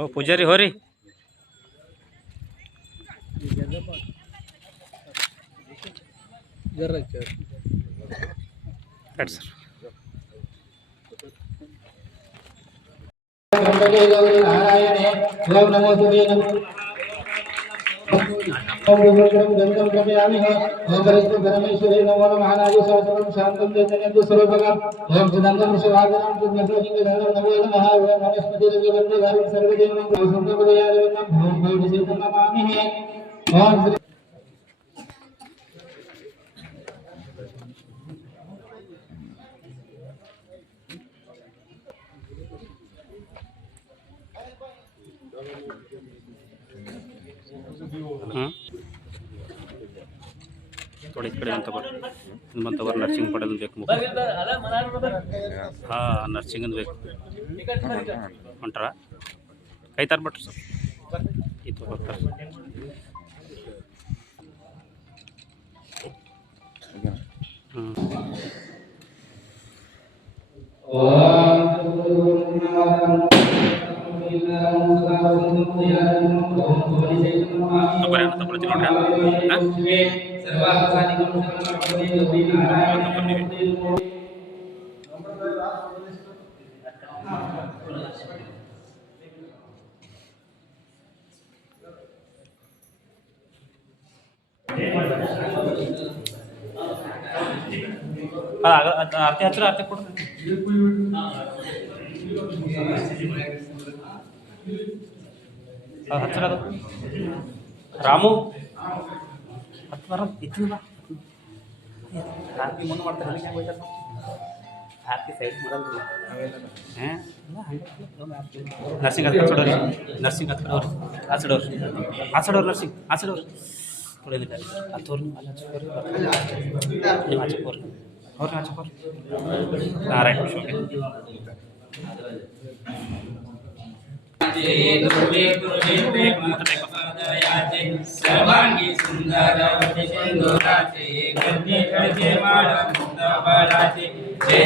ओ पुजारी हो रही सर थोड़ी कड़े अंत बर् नर्सिंग पड़ल हाँ नर्सिंग अंटारा कई तार बट सर आरती हचर आरती को हचर रामू आरती मन आरती सैड नर्सिंग नर्सिंग आचडोर आचडोर नर्सिंग आचडोर थोड़े आथोर और नारायण सर्वांगी सुंदर सिंदूराचे गद्दी खडके माळ मुक्ताबाळाचे जय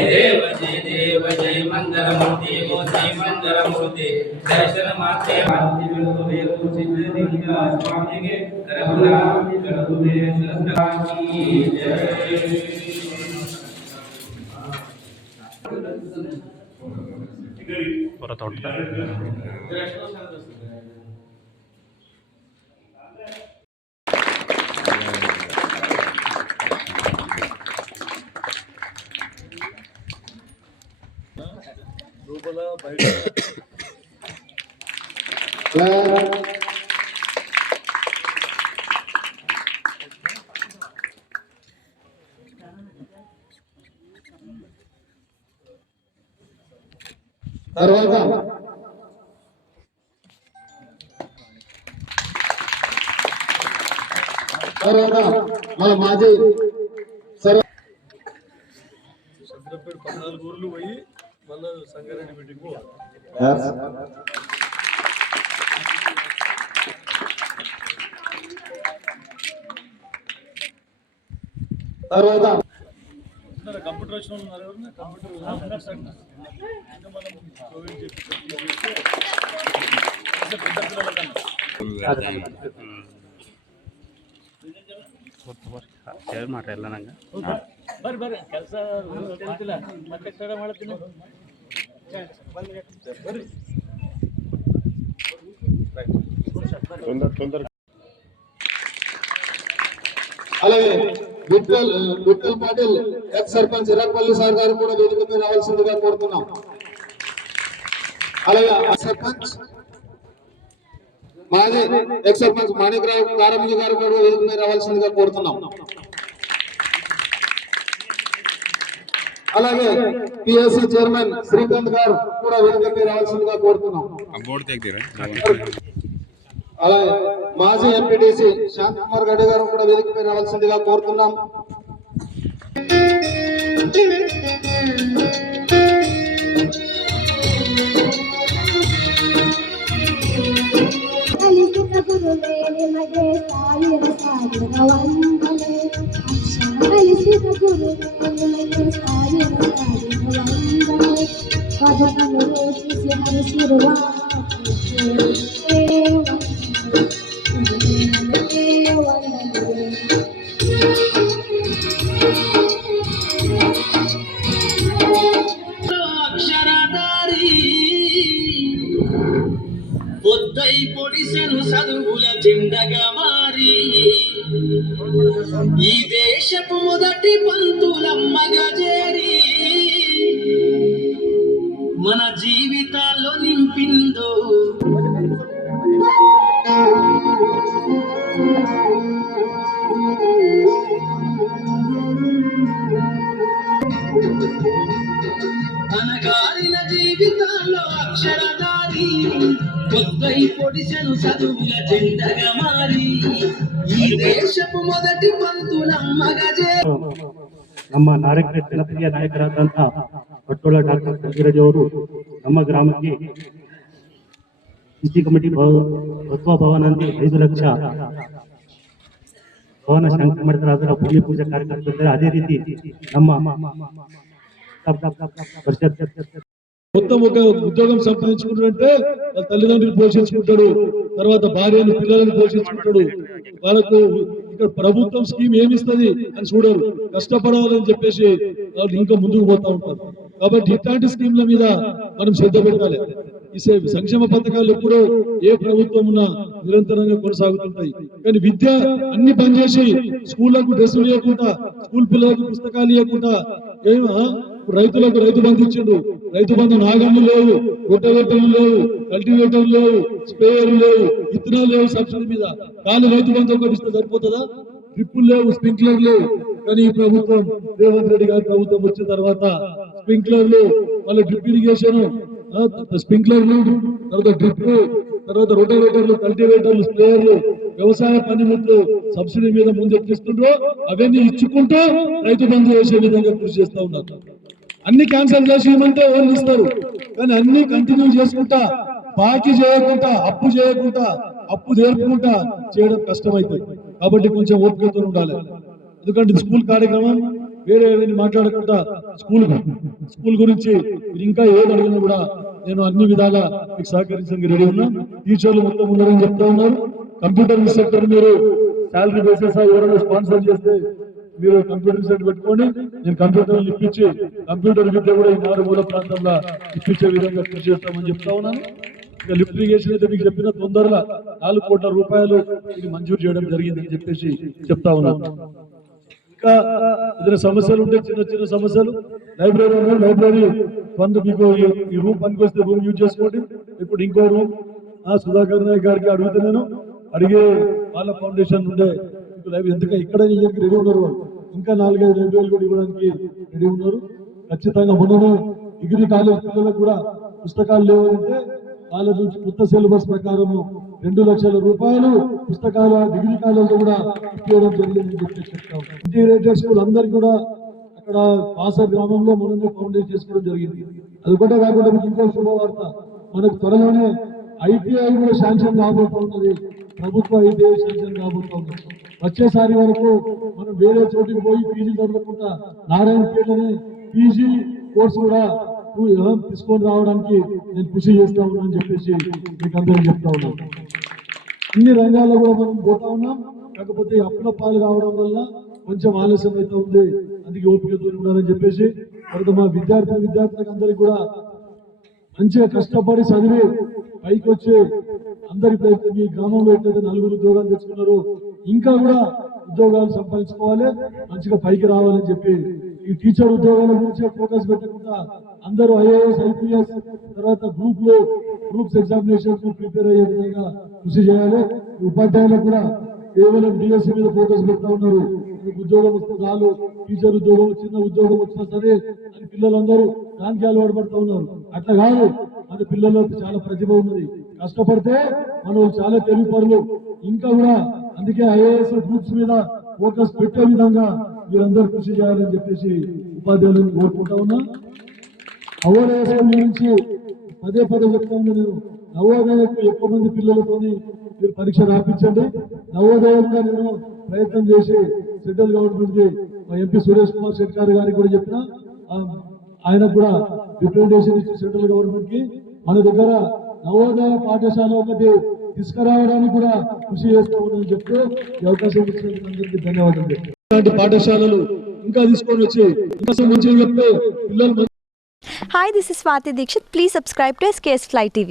देव जय मंगलमूर्ती ओ जय मंगलमूर्ती दर्शन माते आरती वेळोवे चित्र दिव्या स्वामीगे करहुरा करहुरे सरस्वती जय परत माझे सर्व చంద్రపేట 14 ఊర్లు పోయి మళ్ళా సంగారెడ్డి మీటింగ్ పోవాలి. తర్వాత కంప్యూటర్ వచ్చిన వాళ్ళు ఉన్నారు ఎవరు కంప్యూటర్ మనం కోవిడ్ చెప్పి ಮಾತಾಡಲ್ಲ ನಂಗೆ ಬರ್ರಿ ಬರ್ರಿ ಕೆಲಸ ಗೊತ್ತಿಲ್ಲ ಮತ್ತೆ ಕಡೆ ಮಾಡ್ತೀನಿ ಬರ್ರಿ అలాగే విఠల్ పాటిల్ ఎక్స్ సర్పంచ్ ఇరాపల్లి సార్ గారు కూడా వేదిక మీద రావాల్సిందిగా కోరుతున్నాం. అలాగే సర్పంచ్ మాజీ ఎక్స్ సర్పంచ్ మాణిక్రావు కారమల్లి గారు కూడా వేదిక మీద రావాల్సిందిగా కోరుతున్నాం. అలాగే పిఎస్సి చైర్మన్ శ్రీకాంత్ గారు కూడా వేదిక మీద రావాల్సిందిగా కోరుతున్నాం. అలాగే మాజీ ఎంపీటీసీ శాంత్ కుమార్ గడ్డి గారు కూడా వేదిక మీద రావాల్సిందిగా కోరుతున్నాం. పొడిసెను చదువుల జెండగా మారి ఈ దేశపు మొదటి పంతులమ్మగా చేరి మన జీవితాల్లో నింపిందో అనగారిన జీవితాల్లో అక్షరధారి కొత్తై పొడిసెను చదువుల జెండగా మారి ఈ దేశపు మొదటి పంతులమ్మగా చేరి ನಮ್ಮ ನಾಯಕರ ಜನಪ್ರಿಯ ನಾಯಕರಾದಂಥ ಪಟ್ಟೋಳ ಡಾಕ್ಟರ್ ಕವಿರಾಜ್ ಅವರು ನಮ್ಮ ಗ್ರಾಮಕ್ಕೆ ಸಿಸಿ ಕಮಿಟಿ ತತ್ವ ಭವನ ಅಂತ 5 ಲಕ್ಷ ಭವನ ಶಾಂತಿ ಮಾಡ್ತಾರೆ. ಅದರ ಭೂಮಿ ಪೂಜೆ ಕಾರ್ಯಕ್ರಮ ಅದೇ ರೀತಿ ನಮ್ಮ ಪರಿಷತ್ మొత్తం ఒక ఉద్యోగం సంపాదించుకుంటాడంటే వాళ్ళ తల్లిదండ్రులు పోషించుకుంటాడు, తర్వాత భార్యను పిల్లలను పోషించుకుంటాడు. వాళ్ళకు ఇక్కడ ప్రభుత్వం స్కీమ్ ఏమిస్తుంది అని చూడరు, కష్టపడాలని చెప్పేసి వాళ్ళు ఇంకా ముందుకు పోతా ఉంటారు. కాబట్టి ఇట్లాంటి స్కీమ్ల మీద మనం శ్రద్ధ పెట్టాలి. ఈ సంక్షేమ పథకాలు ఎప్పుడూ ఏ ప్రభుత్వం ఉన్నా నిరంతరంగా కొనసాగుతుంటాయి. కానీ విద్య అన్ని పనిచేసి స్కూళ్లకు డ్రెస్సులు ఇవ్వకుండా, స్కూల్ పిల్లలకు పుస్తకాలు ఇవ్వకుండా, రైతులకు రైతు బంధు ఇచ్చిండు. రైతు బంధు నాగన్లు లేవు, రొట్టెవేటర్లు లేవు, కల్టివేటర్లు లేవు, స్ప్రేయర్లు లేవు, విత్తనాలు లేవు సబ్సిడీ మీద. కానీ రైతు బంధు ఒకటి ఇస్తే సరిపోతుందా? డ్రిప్పులు లేవు, స్ప్రింక్లర్ లేవు. కానీ ఈ ప్రభుత్వం రేవంత్ రెడ్డి గారి ప్రభుత్వం వచ్చిన తర్వాత స్ప్రింక్లర్లు, మళ్ళీ డ్రిప్ ఇరిగేషన్, స్ప్రింక్లర్లు, తర్వాత డ్రిప్, తర్వాత రొట్టెవేటర్లు, కల్టివేటర్లు, స్ప్రేయర్లు, వ్యవసాయ పనిముట్లు సబ్సిడీ మీద ముందెక్కిస్తుండ్రో అవన్నీ ఇచ్చుకుంటూ రైతు బంధు చేసే విధంగా కృషి చేస్తా ఉన్నారు. అన్ని క్యాన్సల్ చేసి ఇవ్వమంటే వాళ్ళు ఇస్తారు, కానీ అన్ని కంటిన్యూ చేసుకుంటా, బాకీ చేయకుండా, అప్పు చేయకుండా, అప్పు తీర్పుకుంటా చేయడం కష్టమైతుంది. కాబట్టి కొంచెం ఓపికతో ఉండాలి. ఎందుకంటే స్కూల్ కార్యక్రమం వేరే ఏమైనా మాట్లాడకుండా స్కూల్ గురించి ఇంకా ఏది అడిగినా కూడా నేను అన్ని విధాలా మీకు సహకరించడానికి రెడీ ఉన్నా. టీచర్లు మొత్తం ఉన్నారని చెప్తా ఉన్నారు. కంప్యూటర్ సెక్టర్ మీరు శాలరీ బేసిస్ ఎవరైనా స్పాన్సర్ చేస్తే మీరు కంప్యూటర్ సెంటర్ పెట్టుకొని నేను కంప్యూటర్లు ఇప్పించి కంప్యూటర్ విద్య కూడా ఈ మారుమూల ప్రాంతంలో ఇప్పించే విధంగా కృషి చేస్తామని చెప్తా ఉన్నాను. ఇక లిఫ్ట్ ఇరిగేషన్ అయితే మీకు చెప్పిన తొందరగా 4 కోట్ల రూపాయలు ఇది మంజూరు చేయడం జరిగిందని చెప్పేసి చెప్తా ఉన్నాను. ఇంకా ఏదైనా సమస్యలు ఉంటే చిన్న సమస్యలు, లైబ్రరీ ఫండ్ మీకు ఈ రూమ్ పనికి వస్తే రూమ్ యూజ్ చేసుకోండి. ఇప్పుడు ఇంకో రూమ్ సుధాకర్ నాయక్ గారికి అడిగితే నేను అడిగే వాళ్ళ ఫౌండేషన్ ఉండే ఎందుకంటే ఇక్కడ రెడీ ఉన్నారు. ఇంకా 4-5 లైబ్రరీలు కూడా ఇవ్వడానికి రెడీ ఉన్నారు. ఖచ్చితంగా మొన్ననే డిగ్రీ కాలేజ్ పిల్లలకు కూడా పుస్తకాలు లేవంటే వాళ్ళ నుంచి కొత్త సిలబస్ ప్రకారము 2 లక్షల రూపాయలు పుస్తకాలు డిగ్రీ కాలేజ్ కూడా ఇవ్వడం జరిగిందని చెప్పి చెప్తాం. ఇంటిగ్రేటెడ్ స్కూల్ అందరికి కూడా అక్కడ వాసర్ గ్రామంలో మొన్ననే ఫౌండేషన్ చేసుకోవడం జరిగింది. అది కూడా కాకుండా మీకు ఇంకో శుభవార్త, మనకు త్వరలోనే ITI కూడా శాంక్షన్ కాబోతున్నది. ప్రభుత్వ ITI శాంక్షన్ కాబోతుంది. వచ్చేసారి వరకు మనం వేరే చోటికి పోయి పీజీ చదవకుండా నారాయణపేటనే పీజీ కోర్సు కూడా తీసుకొని రావడానికి నేను కృషి చేస్తా ఉన్నాను చెప్పేసి మీకు అందరూ చెప్తా ఉన్నాను. అన్ని రంగాల్లో కూడా మనం పోతా ఉన్నాం. కాకపోతే అప్పుల పాలు కావడం వల్ల కొంచెం ఆలస్యం అయితే ఉంది. అందుకే ఓపికతో ఉండాలని చెప్పేసి మా విద్యార్థులకు అందరికీ కూడా మంచిగా కష్టపడి చదివి పైకి వచ్చి అందరి ప్రయత్నం మీ గ్రామంలో ఎట్లయితే 4 ఉద్యోగాలు తెచ్చుకున్నారు ఇంకా కూడా ఉద్యోగాలు సంపాదించుకోవాలి, మంచిగా పైకి రావాలని చెప్పి ఈ టీచర్ ఉద్యోగాల గురించి ఫోకస్ పెట్టకుండా అందరూ IAS, IPS తర్వాత గ్రూప్స్ ఎగ్జామినేషన్ ప్రిపేర్ అయ్యే విధంగా కృషి చేయాలి. ఉపాధ్యాయులకు కూడా కేవలం DSC మీద ఫోకస్ పెడతా ఉన్నారు. ఉద్యోగం వస్తే చాలు, టీచర్ ఉద్యోగం, చిన్న ఉద్యోగం వచ్చినా సరే అని పిల్లలందరూ దానికి అలవాటు పడుతూ ఉన్నారు. అట్లా కాదు, మన పిల్లల్లో చాలా ప్రతిభ ఉన్నది. కష్టపడితే మనం చాలా తెలివి పరులు. ఇంకా కూడా అందుకే IAS గ్రూప్స్ మీద ఫోకస్ పెట్టే విధంగా మీరందరూ కృషి చేయాలని చెప్పేసి ఉపాధ్యాయులను కోరుకుంటా ఉన్నా. నవోదయ గురించి పదే చెప్తా ఉన్నా. నేను నవోదయకు ఎక్కువ మంది పిల్లలతోని మీరు పరీక్ష రాపించండి. నవోదయంగా నేను ప్రయత్నం చేసి సెంట్రల్ గవర్నమెంట్ మా MP సురేష్ కుమార్ శెట్కార్ గారికి కూడా చెప్పిన, ఆయన కూడా రిప్రజెంటేషన్ ఇచ్చి సెంట్రల్ గవర్నమెంట్ కి మన దగ్గర నవోదయ పాఠశాల ఒకటి తీసుకురావడానికి కూడా కృషి చేస్తూ ఉందని చెప్తూ ఈ అవకాశం ఇచ్చినందుకు అందరికీ ధన్యవాదాలు. ఇలాంటి పాఠశాలలు ఇంకా తీసుకొని వచ్చి ఇంకా మంచిగా చెప్తే పిల్లలు. Hi, this is Swati Dikshit. Please subscribe to SKS Fly TV.